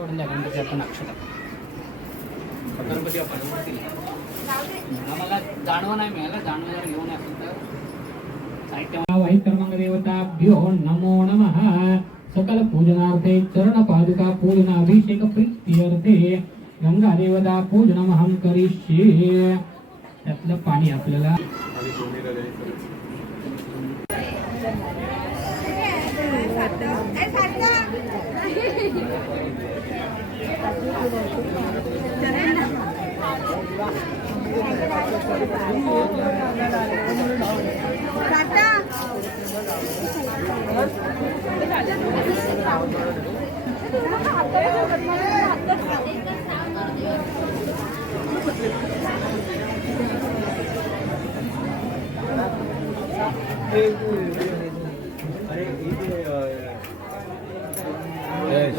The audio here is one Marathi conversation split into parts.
तोडून द्या गणपती आपण अक्षता. गणपती आपण आम्हाला जाणवं नाही मिळालं जाणवं जर घेऊन असेल तर साहित्य वाईट कर्मांग देवताभ्यो नमो नमः. सकल पूजनार्थे चरण पादुका पूजन अभिषेक प्रीत्यर्थे. गंगा देवता पूजनमहं करिष्ये. त्यातलं पाणी आपल्याला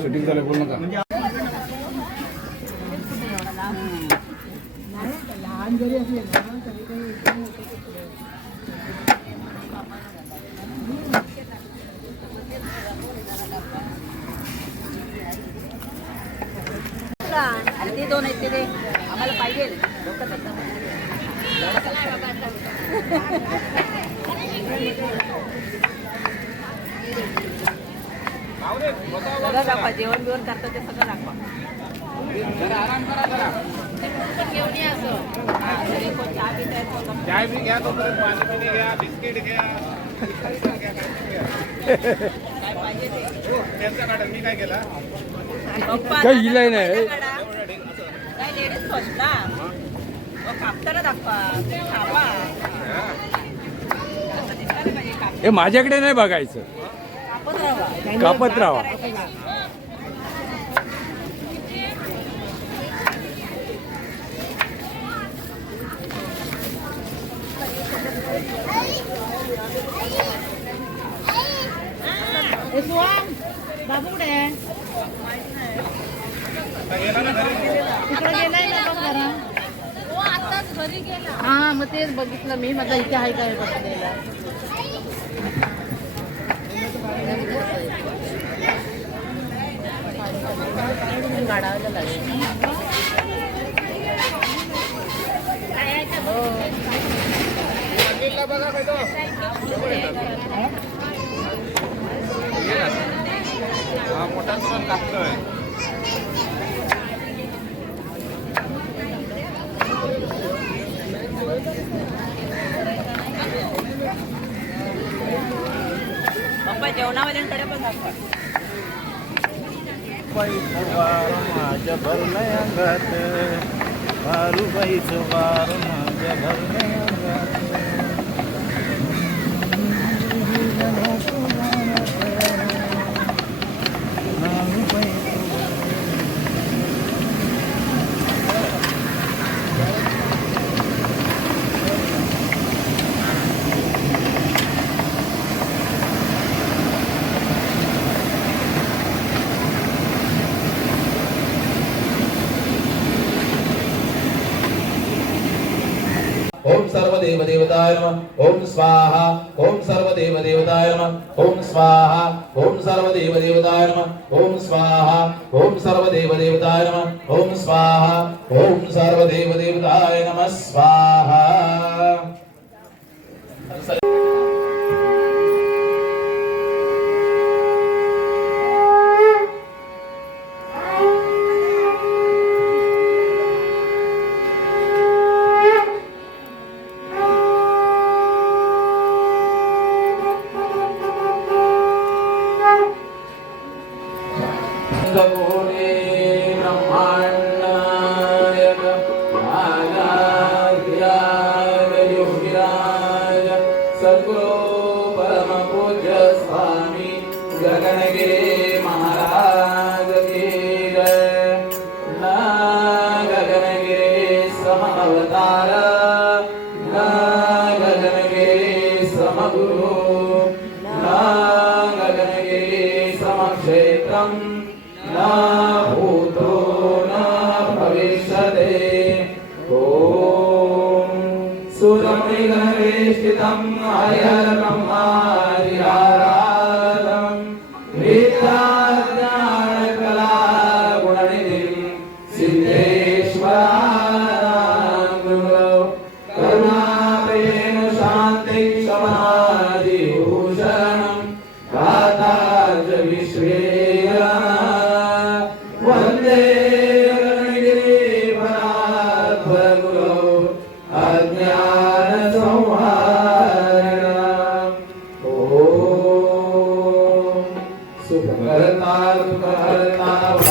शूटिंग झालं बोल नका अरे ते दोन आहेत ते दे. आम्हाला पाहिजे. सगळं दाखवा. जेवण बिवण करतं ते सगळं दाखवा. हा, चाय भी घ्या पाणी पिणी घ्या बिस्किट घ्या त्यांचा काढा मी काय केला काही नाही. काय लेडीज फर्स्ट ना कापताना दाखवा हे माझ्याकडे नाही बघायचं कापत राहा कापत राहा बाबू कुठे आहे तिकडे गेलाय ना बघ जरा हा मग तेच बघितलं मी माझा इथे आहे काय बसलेला गाडायला लागेल बघा मोठा सण लागतोय पप्पा जेवणावाल्यांकडे पण दाखवा माझ्या भरले अंगात मारूबाईचं वार माझ्या भरले अंगात సర్వదేవదేవతాయ నమ. ఓం స్వాహ. ఓం సర్వదేవదేవతాయ నమ. ఓం స్వాహ. ఓం సర్వదేవదేవతాయ నమ. ఓం స్వాహ. ఓం సర్వదేవదేవతాయ నమ. ఓం స్వాహ. ఓం సర్వదేవదేవతాయ నమ. స్వాహ. सद्गुरो परमपूज्य स्वामी गगनगिरी महाराज की जय ना गगनगिरी समअवतार ना गगनगिरी समगुरु। ना गगनगिरी समक्षेत्रम्। न അയനം सुखकर्ता सुखकर्ता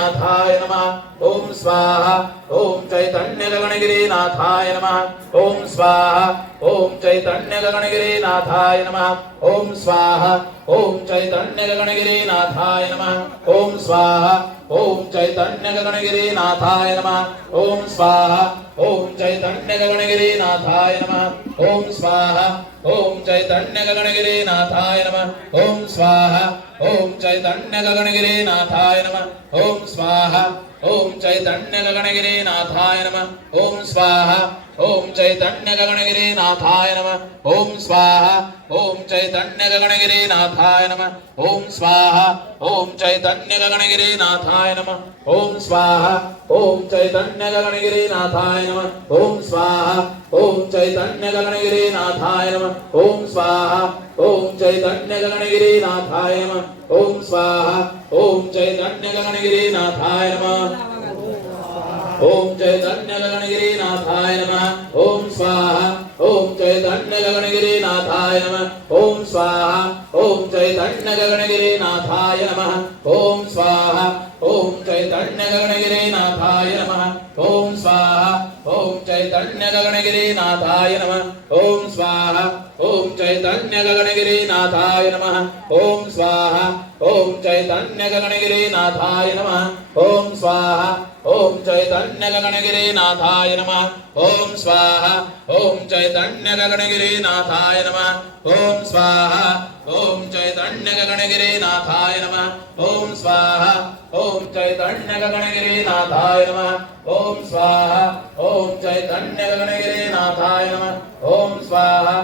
नाथाय नमः। ओम स्वाहा। ओम चैतन्य गगनगिरी नाथाय नमः। ओम स्वाहा। ओम चैतन्य गगनगिरी नाथाय नमः। ओम स्वाहा। ओम चैतन्य गगनगिरी नाथाय नमः। ओम स्वाहा। ओम चैतन्य गगनगिरी नाथाय नमः। ओम स्वाहा। ओम चैतन्य गगनगिरी नाथाय नमः। ओम स्वाहा। ओम चैतन्य गगनगिरी नाथाय नमः। ओम स्वाहा। ओम चैतन्य गगनगिरी नाथाय नमः। ओम స్వాహ. ఓం చైతన్య గగణగిరి నాథాయ నమ. ఓం స్వాహ. ఓం చైతన్య గగణగిరి నాథాయ నమ. ఓం స్వాహ. ఓం చైతన్య గగణగిరి నాథాయ నమ. ఓం స్వాహ. ఓం చైతన్య గగణగిరి నాథాయ నమ. ఓం స్వాహ. ఓం చైతన్య గగణగిరి నాథాయ నమ. ఓం స్వాహ. ఓం చైతన్య గగణగిరి నాథాయ నమ. ఓం స్వాహ. ఓం చైతన్య గగణగిరి నాథాయ నమ. ఓం స్వాహ ఓం చైతన్యగణగిరినాథాయ నమ. ఓం చైతన్యగణగిరినాథాయ నమ. ఓం స్వాహ ఓం చైతన్యగణగిరినాథాయ నమ. ఓం స్వాహ ఓం చైతన్యగణగిరినాథాయ నమ. ఓం స్వాహ ఓం చైతన్యగణగిరినాథాయ నమ. ఓం స్వాహ చైతన్యగణగిరినాథాయ నమ ఓం స్వాహ ఓం చైతన్యగణగిరినాథాయ నమ ఓం స్వాహ ఓం చైతన్యగణగిరినాథాయ నమ ఓం స్వాహ ఓం చైతన్యగణగిరినాథాయ నమ ఓం స్వాహ ఓం చైతన్యగణగిరినాథాయ నమ ఓం స్వాహ ఓం చైతన్యగణగిరినాథాయ నమ चैतन्यगणगिरिनाथाय नमः ॐ स्वाहा ॐ चैतन्यगणगिरिनाथाय नमः ॐ स्वाहा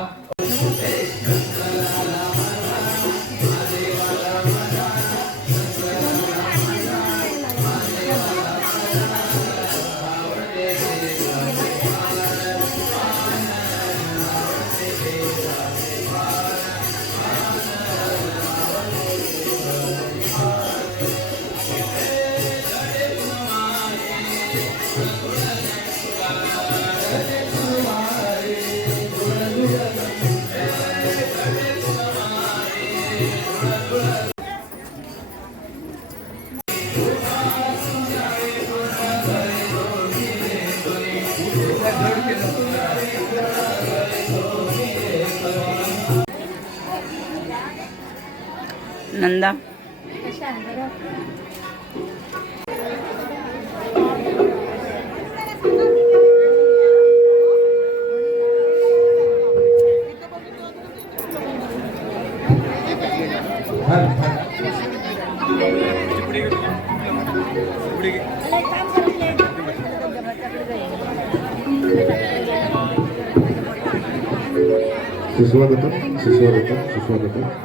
सुस्वागतम सुस्वागतम सुस्वागतम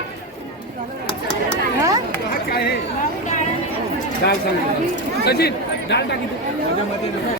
Hello सांगतो सचिन डाळ टाकी